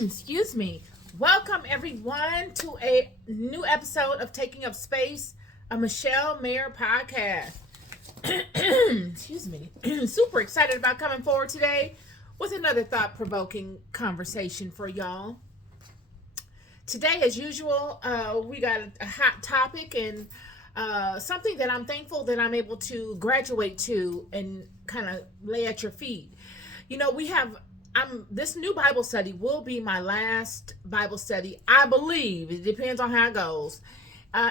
Excuse me. Welcome everyone to a new episode of Taking Up Space, a Michele Mayer podcast. Excuse me. Super excited about coming forward today with another thought-provoking conversation for y'all. Today, as usual, we got a hot topic and something that I'm thankful that I'm able to graduate to and kind of lay at your feet. You know, this new Bible study will be my last Bible study, I believe. It depends on how it goes.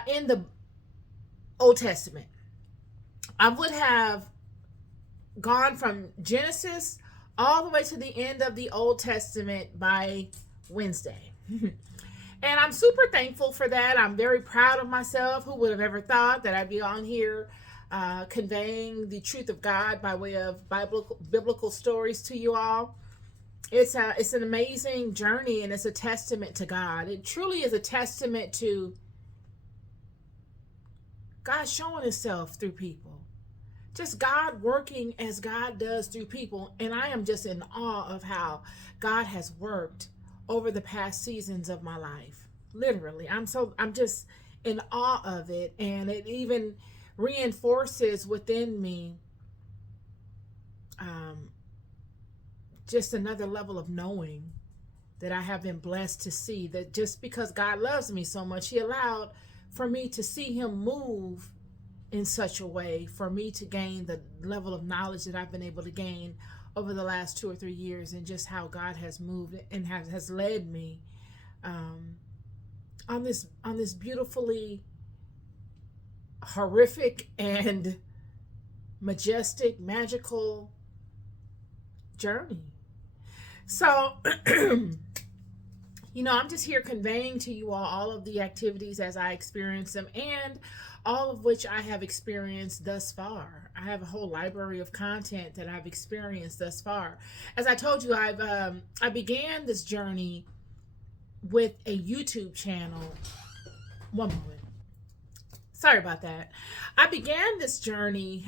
In the Old Testament, I would have gone from Genesis all the way to the end of the Old Testament by Wednesday. And I'm super thankful for that. I'm very proud of myself. Who would have ever thought that I'd be on here conveying the truth of God by way of biblical stories to you all? It's an amazing journey, and it's a testament to God. It truly is a testament to God showing himself through people. Just God working as God does through people. And I am just in awe of how God has worked over the past seasons of my life. Literally. I'm just in awe of it. And it even reinforces within me just another level of knowing that I have been blessed to see, that just because God loves me so much, he allowed for me to see him move in such a way for me to gain the level of knowledge that I've been able to gain over the last 2 or 3 years, and just how God has moved and has led me on this beautifully horrific and majestic, magical journey. So, you know, I'm just here conveying to you all of the activities as I experience them, and all of which I have experienced thus far. I have a whole library of content that I've experienced thus far. As I told you, I began this journey with a YouTube channel. One moment. Sorry about that. I began this journey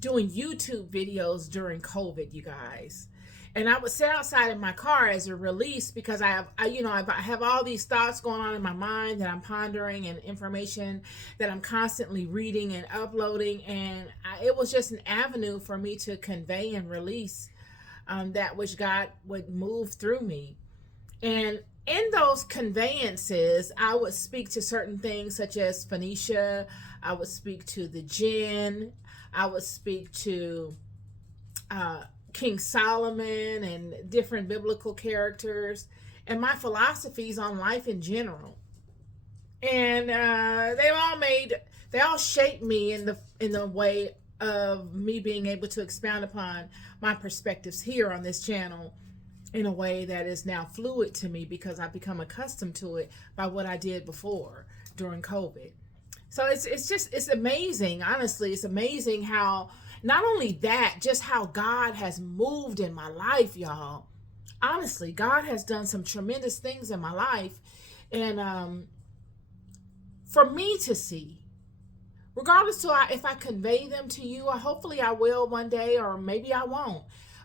doing YouTube videos during COVID, you guys. And I would sit outside in my car as a release because I have all these thoughts going on in my mind that I'm pondering, and information that I'm constantly reading and uploading. And it was just an avenue for me to convey and release that which God would move through me. And in those conveyances, I would speak to certain things such as Phoenicia. I would speak to the Jinn. I would speak to King Solomon and different biblical characters, and my philosophies on life in general. And they all shaped me in the way of me being able to expound upon my perspectives here on this channel in a way that is now fluid to me, because I've become accustomed to it by what I did before during COVID. So it's amazing. Honestly, it's amazing how not only that, just how God has moved in my life, y'all. Honestly, God has done some tremendous things in my life. And for me to see, regardless of if I convey them to you, or hopefully I will one day, or maybe I won't.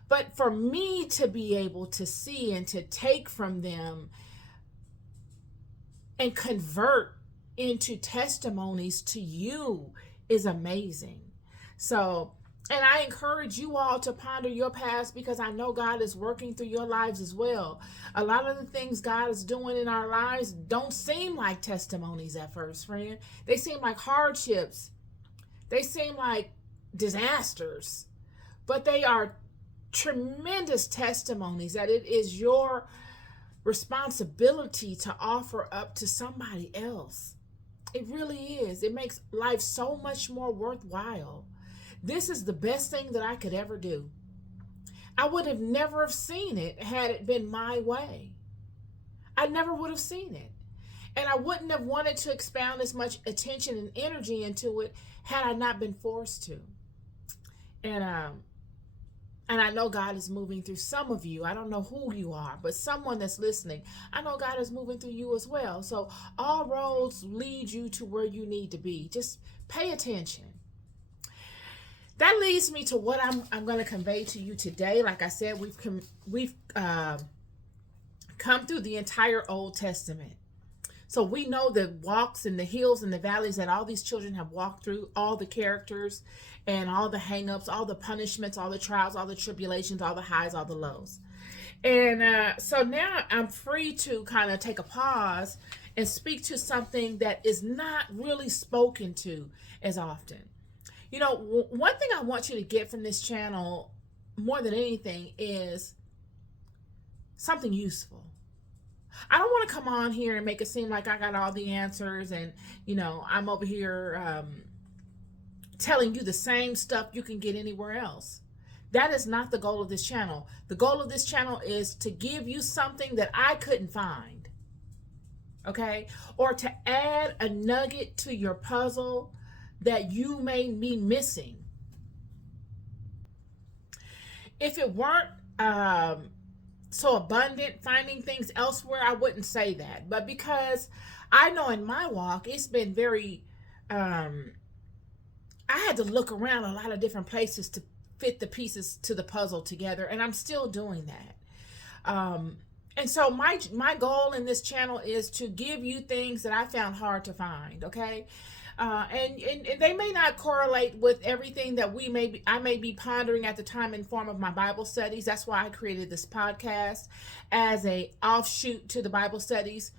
But for me to be able to see and to take from them and convert into testimonies to you is amazing. So, and I encourage you all to ponder your past, because I know God is working through your lives as well. A lot of the things God is doing in our lives don't seem like testimonies at first, friend. They seem like hardships. They seem like disasters. But they are tremendous testimonies that it is your responsibility to offer up to somebody else. It really is. It makes life so much more worthwhile. This is the best thing that I could ever do. I would have never have seen it had it been my way. I never would have seen it. And I wouldn't have wanted to expound as much attention and energy into it had I not been forced to. And I know God is moving through some of you. I don't know who you are, but someone that's listening, I know God is moving through you as well. So all roads lead you to where you need to be. Just pay attention. That leads me to what I'm going to convey to you today. Like I said, we've come through the entire Old Testament. So we know the walks and the hills and the valleys that all these children have walked through, all the characters and all the hangups, all the punishments, all the trials, all the tribulations, all the highs, all the lows. And so now I'm free to kind of take a pause and speak to something that is not really spoken to as often. You know, one thing I want you to get from this channel more than anything is something useful. I don't want to come on here and make it seem like I got all the answers and, you know, I'm over here telling you the same stuff you can get anywhere else. That is not the goal of this channel. The goal of this channel is to give you something that I couldn't find, okay? Or to add a nugget to your puzzle that you may be missing. If it weren't so abundant, finding things elsewhere, I wouldn't say that. But because I know in my walk, it's been very, I had to look around a lot of different places to fit the pieces to the puzzle together, and I'm still doing that. And so my goal in this channel is to give you things that I found hard to find, okay? And they may not correlate with everything that I may be pondering at the time in form of my Bible studies. That's why I created this podcast as a offshoot to the Bible studies,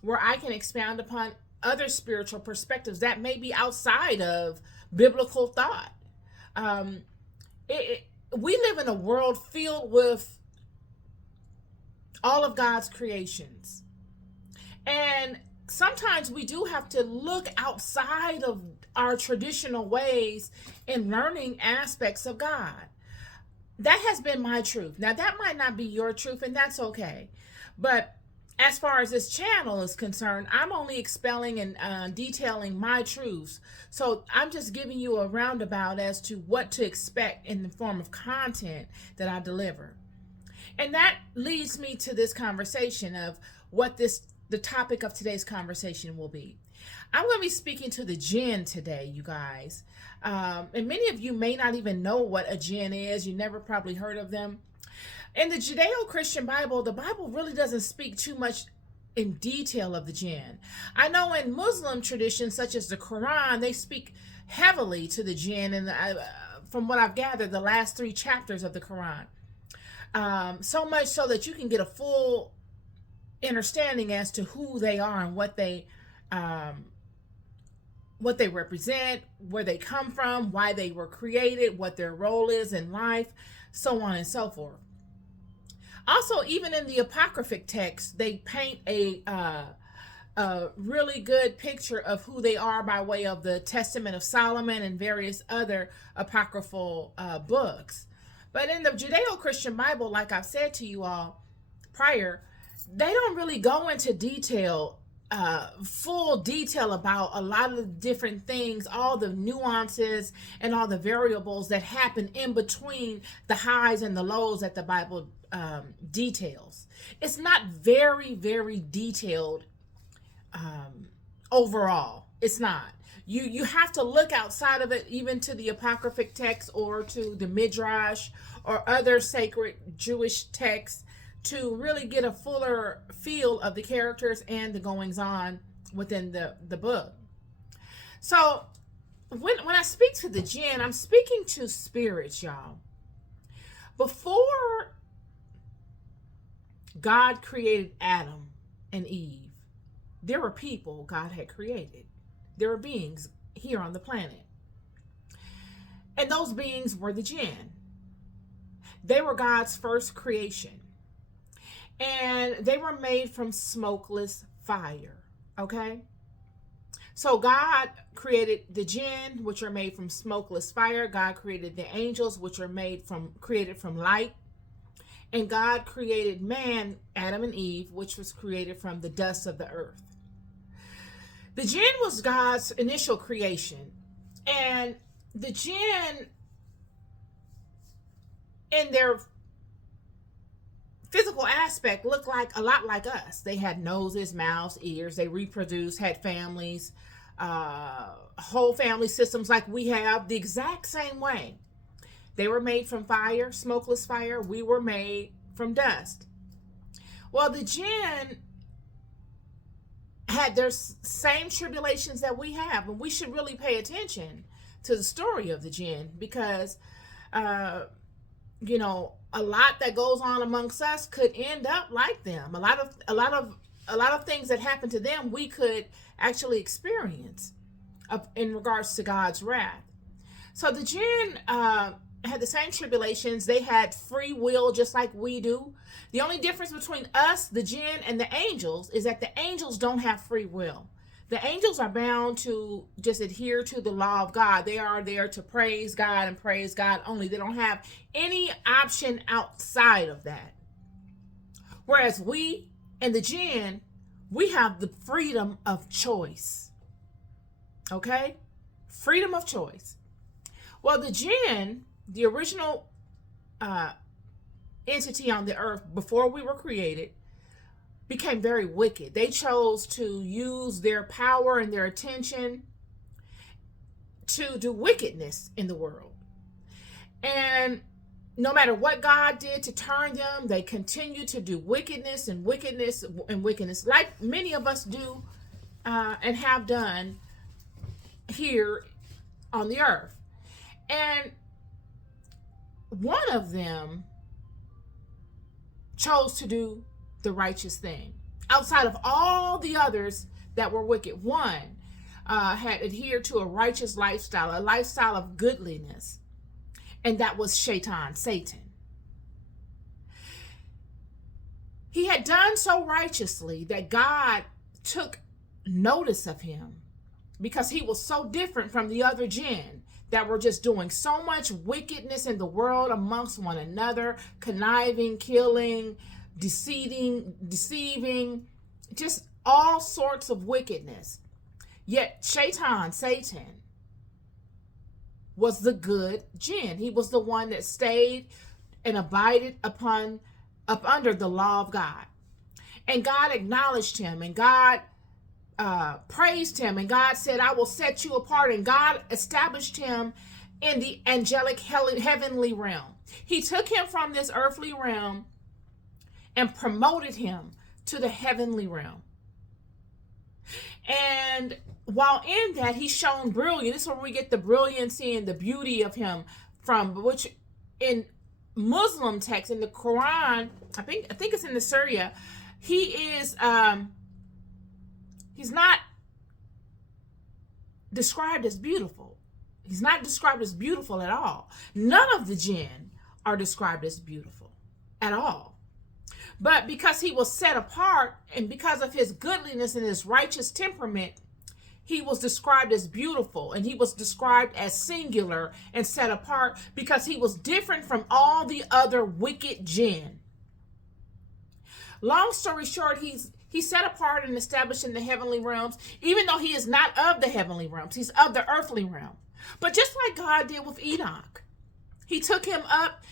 where I can expound upon other spiritual perspectives that may be outside of biblical thought. We live in a world filled with all of God's creations. And sometimes we do have to look outside of our traditional ways in learning aspects of God. That has been my truth. Now, that might not be your truth, and that's okay. But as far as this channel is concerned, I'm only expelling and detailing my truths. So I'm just giving you a roundabout as to what to expect in the form of content that I deliver. And that leads me to this conversation of what the topic of today's conversation will be. I'm going to be speaking to the Jinn today, you guys. And many of you may not even know what a Jinn is. You never probably heard of them. In the Judeo-Christian Bible, the Bible really doesn't speak too much in detail of the Jinn. I know in Muslim traditions, such as the Quran, they speak heavily to the Jinn, and from what I've gathered, the last 3 chapters of the Quran. So much so that you can get a full understanding as to who they are and what they represent, where they come from, why they were created, what their role is in life, so on and so forth. Also, even in the apocryphic text, they paint a really good picture of who they are by way of the Testament of Solomon and various other apocryphal books. But in the Judeo-Christian Bible, like I've said to you all prior, they don't really go into detail, full detail about a lot of the different things, all the nuances and all the variables that happen in between the highs and the lows that the Bible details. It's not very, very detailed overall. It's not. You have to look outside of it, even to the apocryphic text or to the Midrash or other sacred Jewish texts, to really get a fuller feel of the characters and the goings on within the book. So when I speak to the Jinn, I'm speaking to spirits, y'all. Before God created Adam and Eve, there were people God had created. There were beings here on the planet. And those beings were the Jinn. They were God's first creation. And they were made from smokeless fire. Okay? So God created the Jinn, which are made from smokeless fire. God created the angels, which are created from light. And God created man, Adam and Eve, which was created from the dust of the earth. The Jinn was God's initial creation. And the Jinn, in their physical aspect, looked like a lot like us. They had noses, mouths, ears. They reproduced, had families, whole family systems like we have, the exact same way. They were made from fire, smokeless fire. We were made from dust. Well, the jinn had their same tribulations that we have, and we should really pay attention to the story of the jinn, because a lot that goes on amongst us could end up like them. A lot of things that happen to them we could actually experience in regards to God's wrath. So the jinn had the same tribulations. They had free will just like we do. The only difference between us, the jinn, and the angels is that the angels don't have free will. The angels are bound to just adhere to the law of God. They are there to praise God and praise God only. They don't have any option outside of that. Whereas we and the jinn, we have the freedom of choice. Okay? Freedom of choice. Well, the jinn, the original entity on the earth before we were created, became very wicked. They chose to use their power and their attention to do wickedness in the world. And no matter what God did to turn them, they continued to do wickedness and wickedness and wickedness, like many of us do and have done here on the earth. And one of them chose to do the righteous thing. Outside of all the others that were wicked, one had adhered to a righteous lifestyle, a lifestyle of goodliness, and that was Satan. He had done so righteously that God took notice of him because he was so different from the other jinn that were just doing so much wickedness in the world amongst one another, conniving, killing, deceiving, just all sorts of wickedness. Yet Satan was the good jinn. He was the one that stayed and abided up under the law of God. And God acknowledged him, and God praised him, and God said, I will set you apart. And God established him in the angelic heavenly realm. He took him from this earthly realm and promoted him to the heavenly realm. And while in that, he shone brilliant. This is where we get the brilliancy and the beauty of him from, which in Muslim text, in the Quran, I think it's in the Surah, he's not described as beautiful. He's not described as beautiful at all. None of the jinn are described as beautiful at all. But because he was set apart, and because of his goodliness and his righteous temperament, he was described as beautiful, and he was described as singular and set apart because he was different from all the other wicked jinn. Long story short, he's set apart and established in the heavenly realms, even though he is not of the heavenly realms. He's of the earthly realm. But just like God did with Enoch, he took him up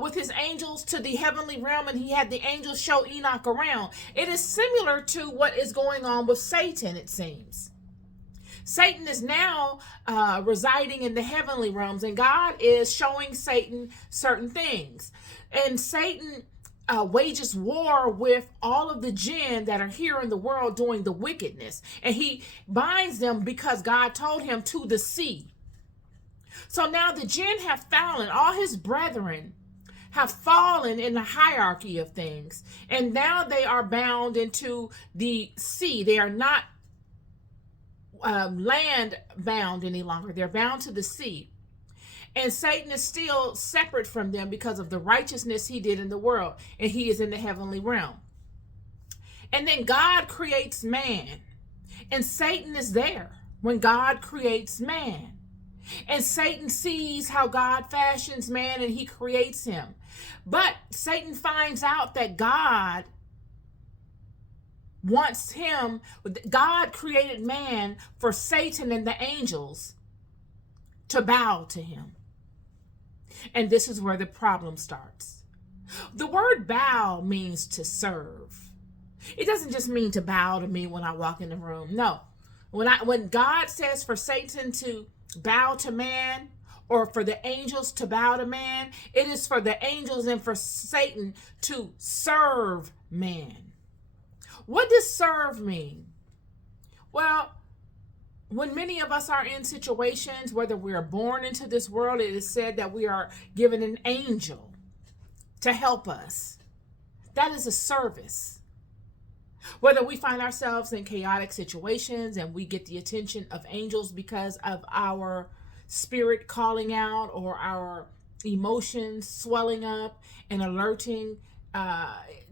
with his angels to the heavenly realm, and he had the angels show Enoch around. It is similar to what is going on with Satan, it seems. Satan is now residing in the heavenly realms, and God is showing Satan certain things. And Satan wages war with all of the jinn that are here in the world doing the wickedness. And he binds them because God told him to the sea. So now the jinn have fallen. All his brethren have fallen in the hierarchy of things. And now they are bound into the sea. They are not land bound any longer. They're bound to the sea. And Satan is still separate from them because of the righteousness he did in the world. And he is in the heavenly realm. And then God creates man. And Satan is there when God creates man. And Satan sees how God fashions man and he creates him. But Satan finds out that God wants him. God created man for Satan and the angels to bow to him. And this is where the problem starts. The word bow means to serve. It doesn't just mean to bow to me when I walk in the room. No. When God says for Satan to bow to man, or for the angels to bow to man, it is for the angels and for Satan to serve man. What does serve mean? Well, when many of us are in situations, whether we are born into this world, it is said that we are given an angel to help us. That is a service. Whether we find ourselves in chaotic situations and we get the attention of angels because of our spirit calling out or our emotions swelling up and alerting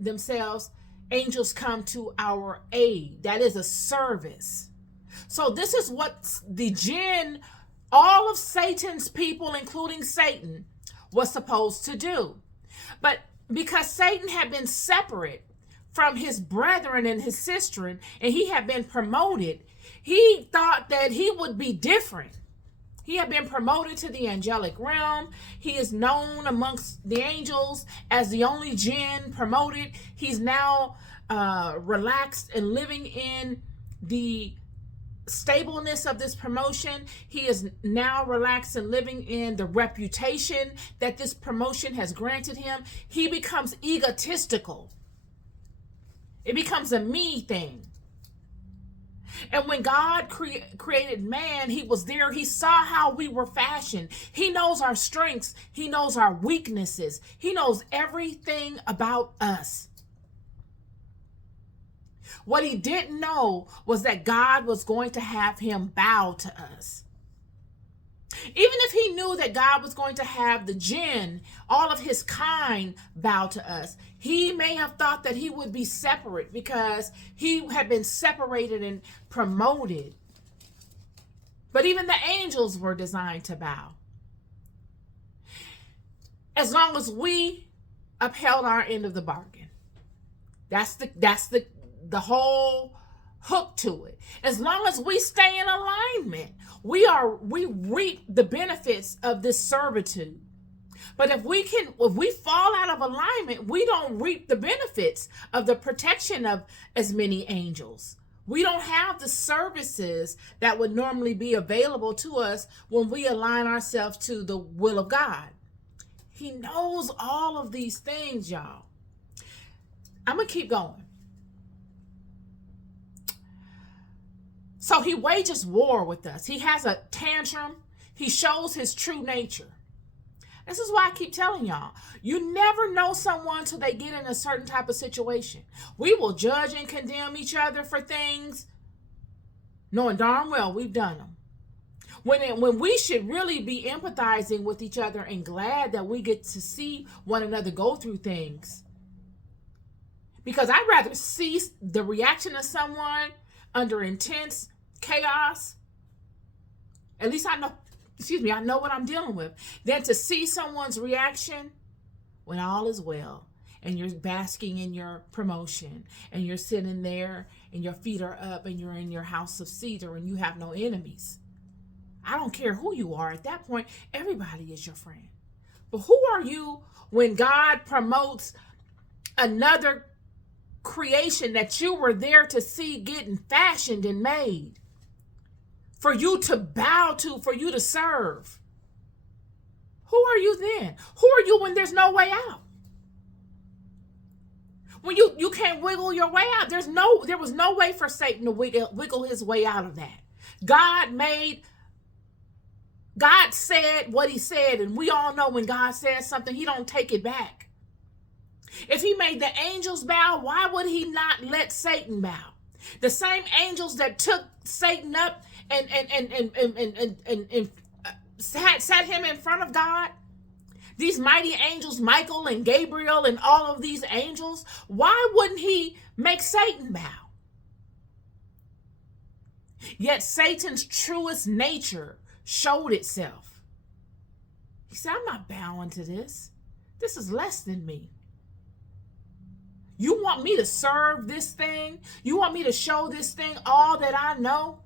themselves, angels come to our aid. That is a service. So this is what the jinn, all of Satan's people, including Satan, was supposed to do. But because Satan had been separate from his brethren and his sistren, and he had been promoted, he thought that he would be different. He had been promoted to the angelic realm. He is known amongst the angels as the only jinn promoted. He's now relaxed and living in the stableness of this promotion. He is now relaxed and living in the reputation that this promotion has granted him. He becomes egotistical. It becomes a me thing. And when God created man, he was there. He saw how we were fashioned. He knows our strengths. He knows our weaknesses. He knows everything about us. What he didn't know was that God was going to have him bow to us. Even if he knew that God was going to have the jinn, all of his kind, bow to us, he may have thought that he would be separate because he had been separated and promoted. But even the angels were designed to bow. As long as we upheld our end of the bargain. That's the whole hook to it. As long as we stay in alignment, we reap the benefits of this servitude. But if we fall out of alignment, we don't reap the benefits of the protection of as many angels. We don't have the services that would normally be available to us when we align ourselves to the will of God. He knows all of these things, y'all. I'm going to keep going. So he wages war with us. He has a tantrum. He shows his true nature. This is why I keep telling y'all, you never know someone till they get in a certain type of situation. We will judge and condemn each other for things, knowing darn well we've done them. When we should really be empathizing with each other and glad that we get to see one another go through things. Because I'd rather see the reaction of someone under intense chaos, at least I know what I'm dealing with, than to see someone's reaction when all is well and you're basking in your promotion and you're sitting there and your feet are up and you're in your house of cedar and you have no enemies. I don't care who you are at that point, everybody is your friend. But who are you when God promotes another creation that you were there to see getting fashioned and made for you to bow to, for you to serve? Who are you then? Who are you when there's no way out? When you can't wiggle your way out. There was no way for Satan to wiggle his way out of that. God said what he said, and we all know when God says something, he don't take it back. If he made the angels bow, why would he not let Satan bow? The same angels that took Satan up and sat him in front of God, these mighty angels, Michael and Gabriel and all of these angels, why wouldn't he make Satan bow? Yet Satan's truest nature showed itself. He said, I'm not bowing to this. This is less than me. You want me to serve this thing? You want me to show this thing all that I know?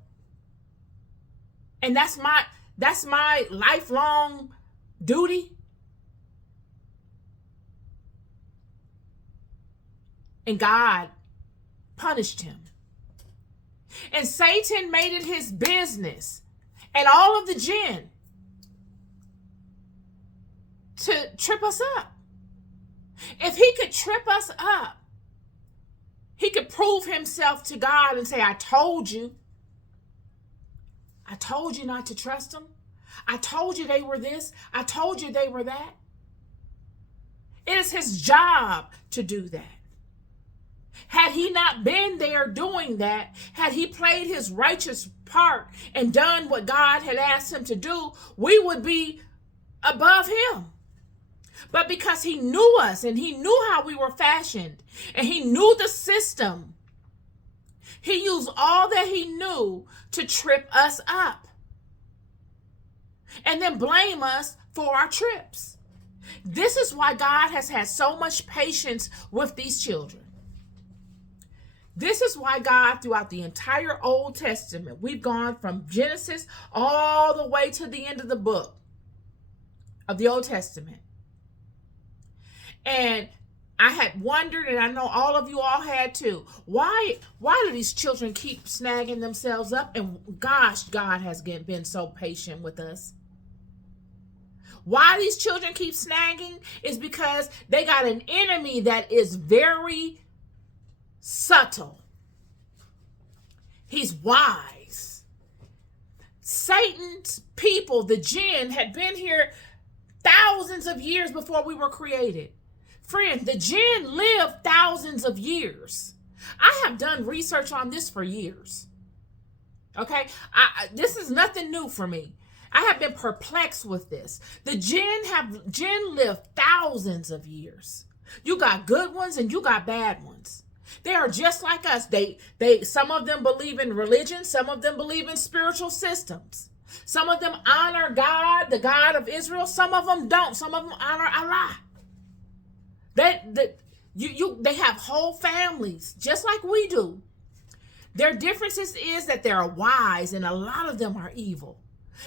And that's my lifelong duty? And God punished him. And Satan made it his business, and all of the jinn, to trip us up. If he could trip us up He could prove himself to God and say, I told you. I told you not to trust them. I told you they were this. I told you they were that. It is his job to do that. Had he not been there doing that, had he played his righteous part and done what God had asked him to do, we would be above him. But because he knew us and he knew how we were fashioned and he knew the system, he used all that he knew to trip us up and then blame us for our trips. This is why God has had so much patience with these children. This is why God, throughout the entire Old Testament, we've gone from Genesis all the way to the end of the book of the Old Testament. And I had wondered, and I know all of you all had too, why do these children keep snagging themselves up? And gosh, God has been so patient with us. Why these children keep snagging is because they got an enemy that is very subtle. He's wise. Satan's people, the Jinn, had been here thousands of years before we were created. Friend, the Jinn lived thousands of years. I have done research on this for years. Okay? This is nothing new for me. I have been perplexed with this. The Jinn lived thousands of years. You got good ones and you got bad ones. They are just like us. Some of them believe in religion. Some of them believe in spiritual systems. Some of them honor God, the God of Israel. Some of them don't. Some of them honor Allah. They have whole families, just like we do. Their differences is that they're wise, and a lot of them are evil.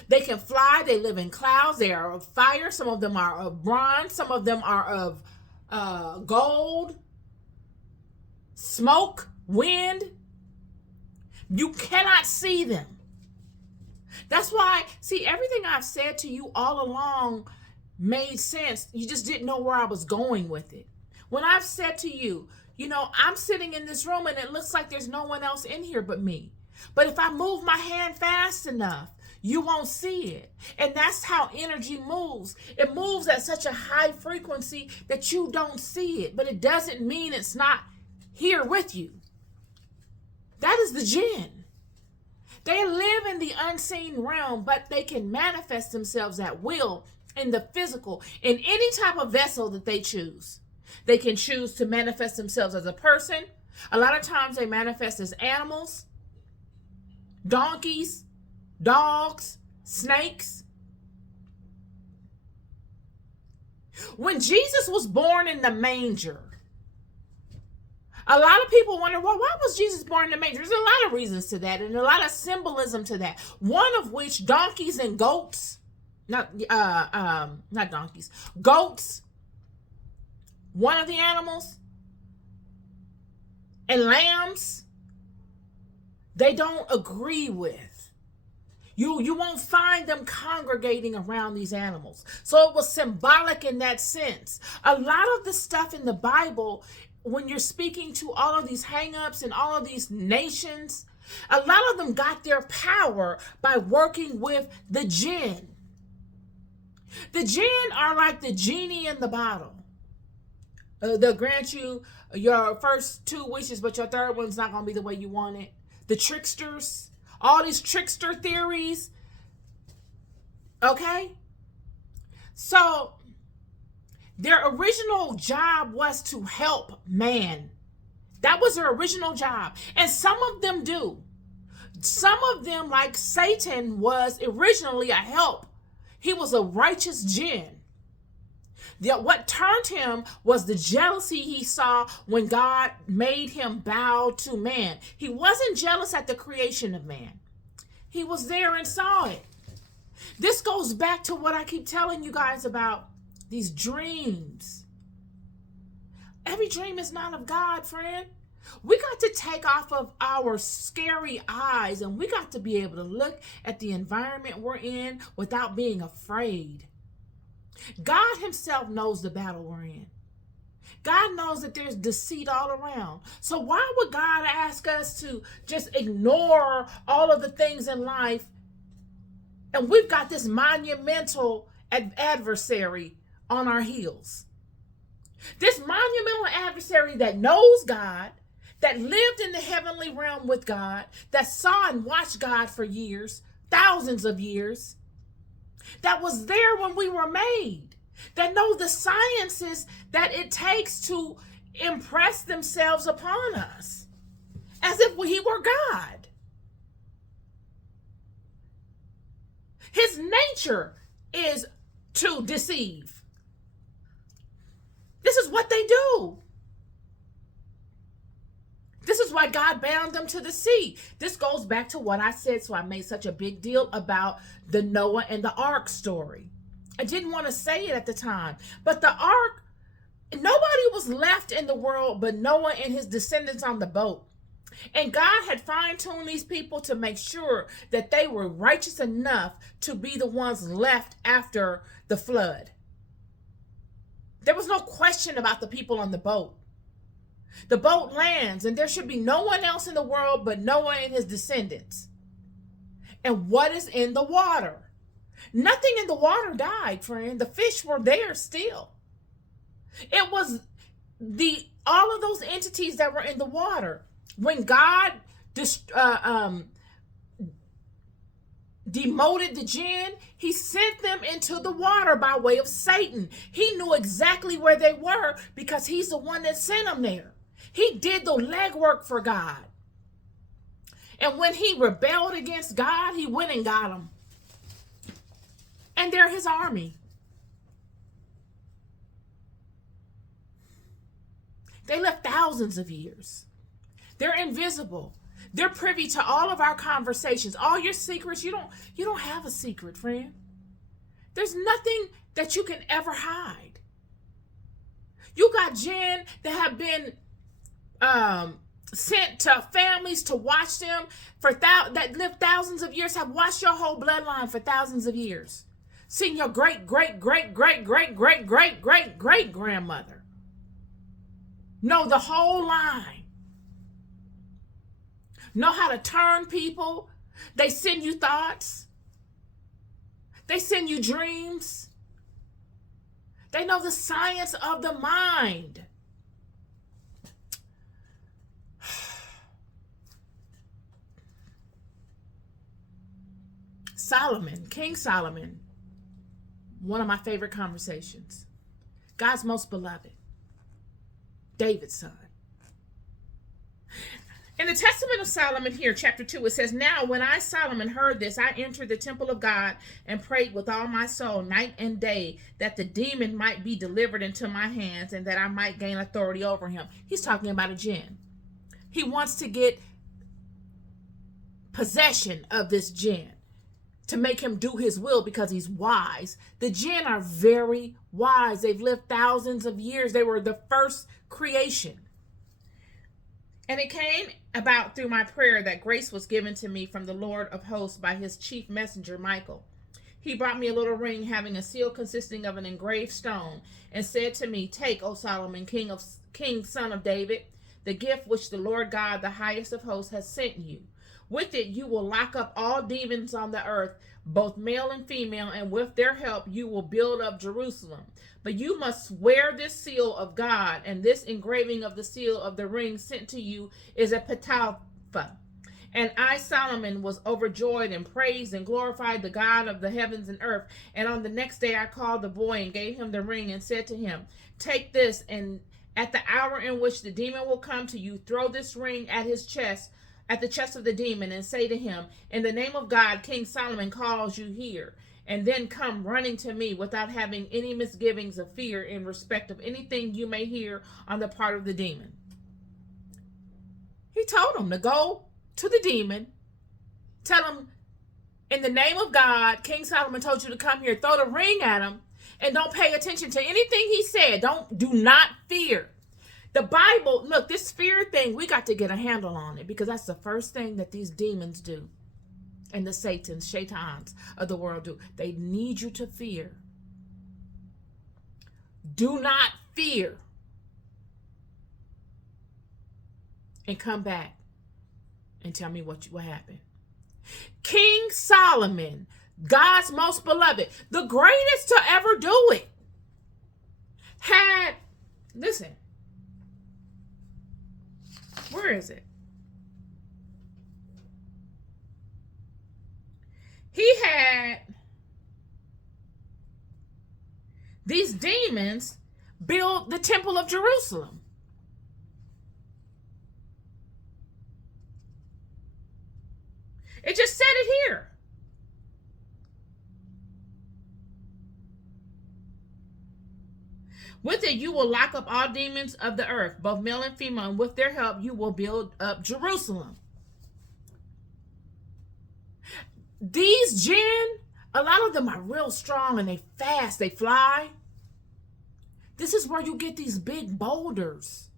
They can fly. They live in clouds. They are of fire. Some of them are of bronze. Some of them are of gold, smoke, wind. You cannot see them. That's why, see, everything I've said to you all along made sense. You just didn't know where I was going with it. When I've said to you, I'm sitting in this room and it looks like there's no one else in here but me. But if I move my hand fast enough, you won't see it. And that's how energy moves. It moves at such a high frequency that you don't see it. But it doesn't mean it's not here with you. That is the Jinn. They live in the unseen realm, but they can manifest themselves at will in the physical, in any type of vessel that they choose. They can choose to manifest themselves as a person. A lot of times they manifest as animals, donkeys, dogs, snakes. When Jesus was born in the manger, a lot of people wonder, well, why was Jesus born in the manger? There's a lot of reasons to that and a lot of symbolism to that. One of which, donkeys and goats, not donkeys, goats, one of the animals, and lambs, they don't agree with. You won't find them congregating around these animals. So it was symbolic in that sense. A lot of the stuff in the Bible, when you're speaking to all of these hang-ups and all of these nations, a lot of them got their power by working with the Jinn. The Jinn are like the genie in the bottle. They'll grant you your first 2 wishes, but your third one's not going to be the way you want it. The tricksters, all these trickster theories. Okay? So their original job was to help man. That was their original job. And some of them do. Some of them, like Satan, was originally a help. He was a righteous Jinn. What turned him was the jealousy he saw when God made him bow to man. He wasn't jealous at the creation of man. He was there and saw it. This goes back to what I keep telling you guys about these dreams. Every dream is not of God, friend. We got to take off of our scary eyes and we got to be able to look at the environment we're in without being afraid. God himself knows the battle we're in. God knows that there's deceit all around. So why would God ask us to just ignore all of the things in life? And we've got this monumental adversary on our heels. This monumental adversary that knows God, that lived in the heavenly realm with God, that saw and watched God for years, thousands of years, that was there when we were made, that know the sciences that it takes to impress themselves upon us as if he were God. His nature is to deceive. This is what they do. This is why God bound them to the sea. This goes back to what I said, so I made such a big deal about the Noah and the ark story. I didn't want to say it at the time, but the ark, nobody was left in the world but Noah and his descendants on the boat. And God had fine-tuned these people to make sure that they were righteous enough to be the ones left after the flood. There was no question about the people on the boat. The boat lands, and there should be no one else in the world but Noah and his descendants. And what is in the water? Nothing in the water died, friend. The fish were there still. It was all of those entities that were in the water. When God demoted the Jinn, he sent them into the water by way of Satan. He knew exactly where they were because he's the one that sent them there. He did the legwork for God. And when he rebelled against God, he went and got them. And they're his army. They lived thousands of years. They're invisible. They're privy to all of our conversations, all your secrets. You don't have a secret, friend. There's nothing that you can ever hide. You got Jinn that have been sent to families to watch them that lived thousands of years, have watched your whole bloodline for thousands of years. Seen your great, great, great, great, great, great, great, great, great grandmother. Know the whole line. Know how to turn people. They send you thoughts. They send you dreams. They know the science of the mind. Solomon, King Solomon, one of my favorite conversations. God's most beloved. David's son. In the Testament of Solomon here, chapter 2, it says, "Now when I, Solomon, heard this, I entered the temple of God and prayed with all my soul night and day that the demon might be delivered into my hands and that I might gain authority over him." He's talking about a jinn. He wants to get possession of this jinn to make him do his will because he's wise. The jinn are very wise. They've lived thousands of years. They were the first creation. And it came about through my prayer that grace was given to me from the Lord of hosts by his chief messenger, Michael. He brought me a little ring having a seal consisting of an engraved stone and said to me, "Take, O Solomon, king, son of David, the gift which the Lord God, the highest of hosts, has sent you. With it you will lock up all demons on the earth, both male and female, and with their help you will build up Jerusalem. But you must wear this seal of God, and this engraving of the seal of the ring sent to you is a petalpha." And I, Solomon, was overjoyed and praised and glorified the God of the heavens and earth. And on the next day I called the boy and gave him the ring and said to him, "Take this, and at the hour in which the demon will come to you, throw this ring at his chest, at the chest of the demon, and say to him, 'In the name of God, King Solomon calls you here.' And then come running to me without having any misgivings of fear in respect of anything you may hear on the part of the demon." He told him to go to the demon, tell him, "In the name of God, King Solomon told you to come here." Throw the ring at him and don't pay attention to anything he said. Do not fear. The Bible, look, this fear thing, we got to get a handle on it because that's the first thing that these demons do. And the shaitans of the world do. They need you to fear. Do not fear. and come back and tell me what happened. King Solomon, God's most beloved, the greatest to ever do it, had, listen, where is it? He had these demons build the temple of Jerusalem. It just said it here. With it, you will lock up all demons of the earth, both male and female, and with their help, you will build up Jerusalem. These jinn, a lot of them are real strong and they fast, they fly. This is where you get these big boulders.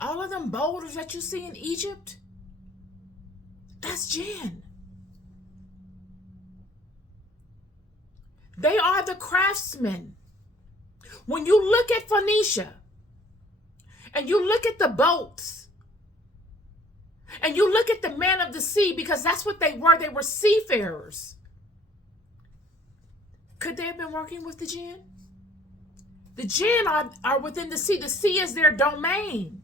All of them boulders that you see in Egypt, that's jinn. They are the craftsmen. When you look at Phoenicia and you look at the boats and you look at the man of the sea, because that's what they were seafarers. Could they have been working with the jinn? The jinn are within the sea. The sea is their domain.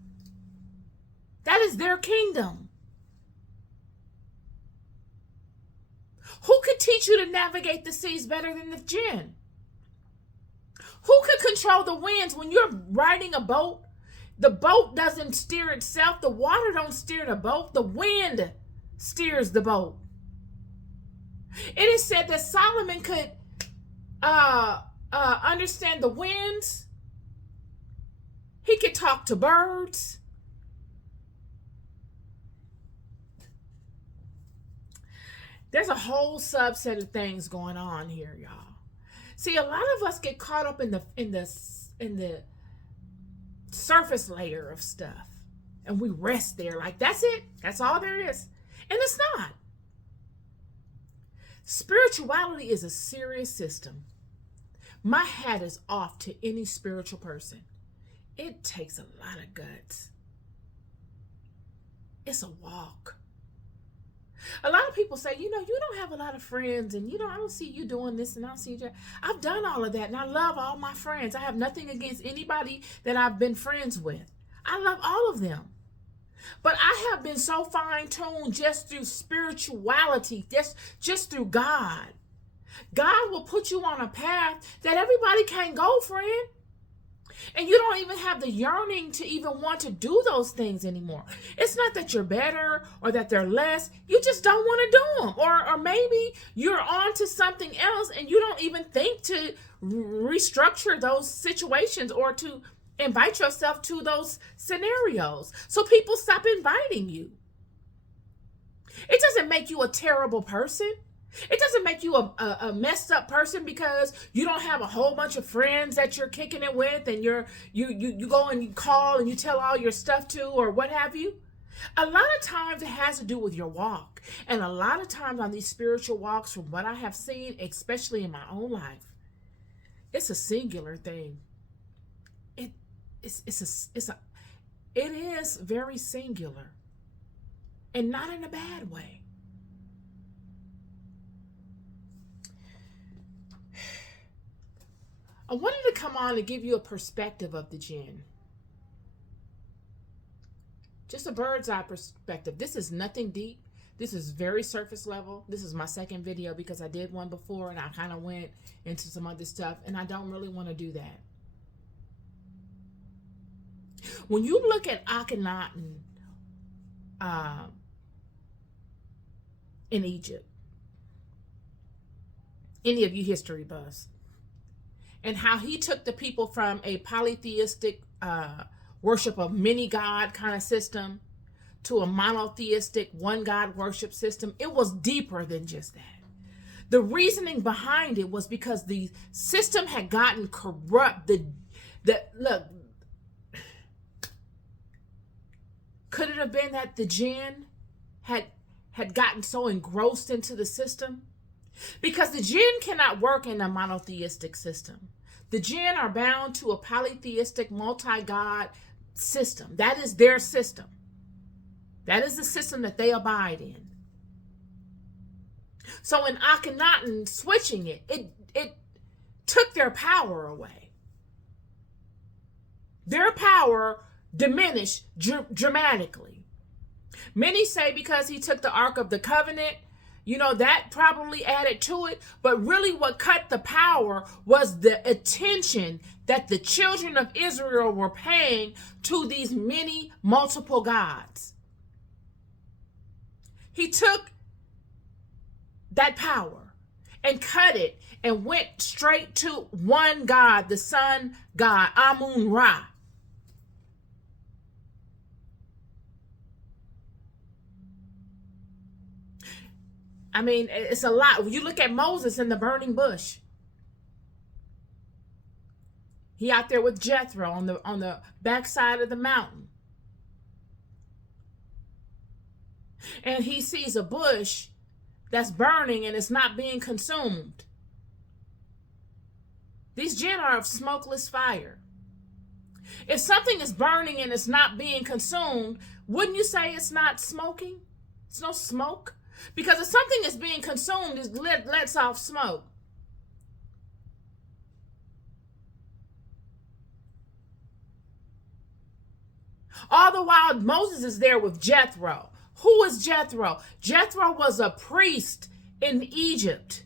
That is their kingdom. Who could teach you to navigate the seas better than the jinn? Who could control the winds? When you're riding a boat, the boat doesn't steer itself. The water don't steer the boat. The wind steers the boat. It is said that Solomon could understand the winds. He could talk to birds. There's a whole subset of things going on here, y'all. See, a lot of us get caught up in the surface layer of stuff, and we rest there like that's it. That's all there is, and it's not. Spirituality is a serious system. My hat is off to any spiritual person. It takes a lot of guts. It's a walk. A lot of people say, you don't have a lot of friends, and I don't see you doing this, and I don't see you doing. I've done all of that, and I love all my friends. I have nothing against anybody that I've been friends with. I love all of them. But I have been so fine-tuned just through spirituality, just through God. God will put you on a path that everybody can't go, friend. And you don't even have the yearning to even want to do those things anymore. It's not that you're better or that they're less. You just don't want to do them. Or maybe you're on to something else and you don't even think to restructure those situations or to invite yourself to those scenarios. So people stop inviting you. It doesn't make you a terrible person. It doesn't make you a messed up person because you don't have a whole bunch of friends that you're kicking it with, and you go and you call and you tell all your stuff to, or what have you. A lot of times it has to do with your walk. And a lot of times on these spiritual walks, from what I have seen, especially in my own life, it's a singular thing. It is very singular, and not in a bad way. I wanted to come on and give you a perspective of the jinn. Just a bird's eye perspective. This is nothing deep. This is very surface level. This is my second video because I did one before and I kind of went into some other stuff, and I don't really want to do that. When you look at Akhenaten in Egypt, any of you history buffs, and how he took the people from a polytheistic worship of many God kind of system to a monotheistic one God worship system, it was deeper than just that. The reasoning behind it was because the system had gotten corrupt. Look, could it have been that the jinn had gotten so engrossed into the system? Because the jinn cannot work in a monotheistic system. The jinn are bound to a polytheistic multi-god system. That is their system. That is the system that they abide in. So in Akhenaten switching it, it took their power away. Their power diminished dramatically. Many say because he took the Ark of the Covenant, that probably added to it. But really what cut the power was the attention that the children of Israel were paying to these many multiple gods. He took that power and cut it and went straight to one God, the sun God, Amun-Ra. I mean, it's a lot. You look at Moses in the burning bush. He out there with Jethro on the backside of the mountain. And he sees a bush that's burning and it's not being consumed. These Jinn are of smokeless fire. If something is burning and it's not being consumed, wouldn't you say it's not smoking? It's no smoke. Because if something is being consumed, it lets off smoke. All the while, Moses is there with Jethro. Who is Jethro? Jethro was a priest in Egypt.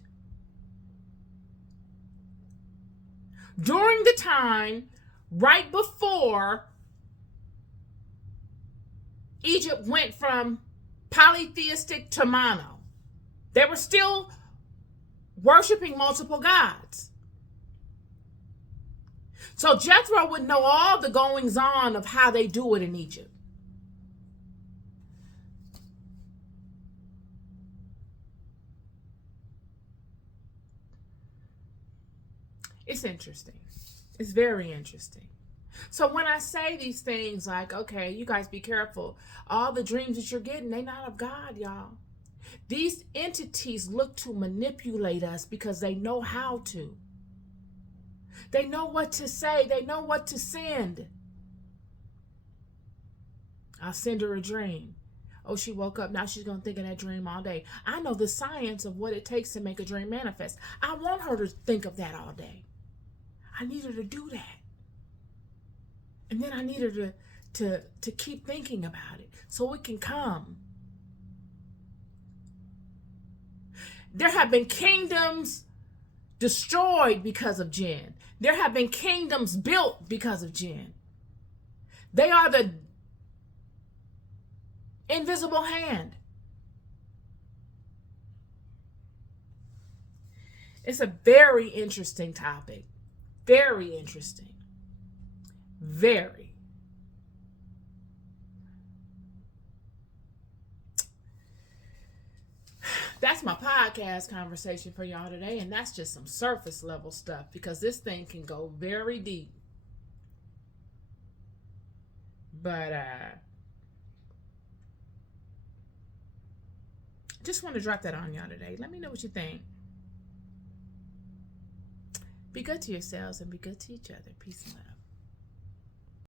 During the time right before Egypt went from polytheistic to mono. They were still worshiping multiple gods. So Jethro would know all the goings on of how they do it in Egypt. It's interesting. It's very interesting. So when I say these things like, okay, you guys be careful. All the dreams that you're getting, they not of God, y'all. These entities look to manipulate us because they know how to. They know what to say. They know what to send. I'll send her a dream. Oh, she woke up. Now she's going to think of that dream all day. I know the science of what it takes to make a dream manifest. I want her to think of that all day. I need her to do that. And then I need her to keep thinking about it so it can come. There have been kingdoms destroyed because of Jinn. There have been kingdoms built because of Jinn. They are the invisible hand. It's a very interesting topic. Very interesting. Very. That's my podcast conversation for y'all today, and that's just some surface level stuff because this thing can go very deep. But just want to drop that on y'all today. Let me know what you think. Be good to yourselves and be good to each other. Peace and love.